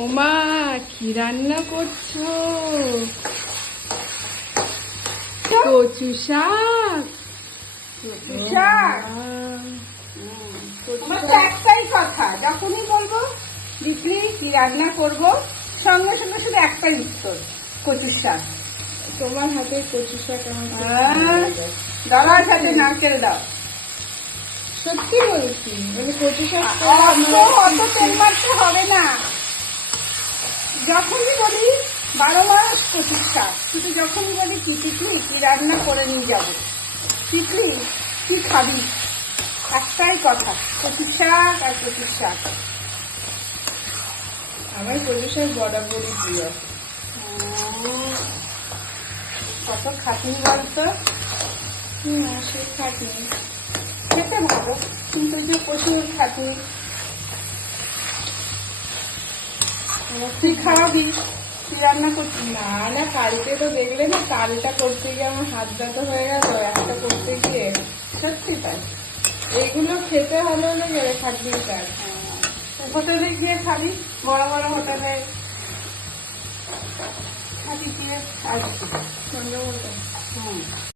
ওমা, কি রান্না করছো? কচু শাক। শাক? কচু আমার তো শাক। একটাই কথা, যখনই বলবো দিদি কি রান্না করবো, সঙ্গে সঙ্গে শুধু একটাই উত্তর, কচুর শাক। তোমার হাতে কচু শাক আমার খুব ভালো লাগে। দাদার সাথে নারকেল দাও। সত্যি বলছি, মানে কচু শাক অত তেল মারতে হবে না। যখনই বলি 12 মাস কচুর শাক, শুধু যখনই বলি কি টিকলি কি রান্না করে নিয়ে যাবো, টিকলি কি খাবি, একটাই কথা, কচুর শাক আর কচুর শাক। আমার কচু শাক বরাবরই প্রিয়। কত খাটনি বলতো, সে খাটনি। খেতে ভালো কিন্তু যে প্রচুর খাটনি। তুই খাওয়াবি, তুই রান্না করছিস না? না না, কালকে তো দেখলে না, কালটা করতে গিয়ে আমার হাত ব্যথা হয়ে গেল একটা করতে গিয়ে। সত্যি তাই। এইগুলো খেতে ভালো লাগে, খাটনির কাজ। হোটেলে গিয়ে খাবি, বড় বড় হোটেলে খাবি গিয়ে আসবি। সন্ধ্যা মতো।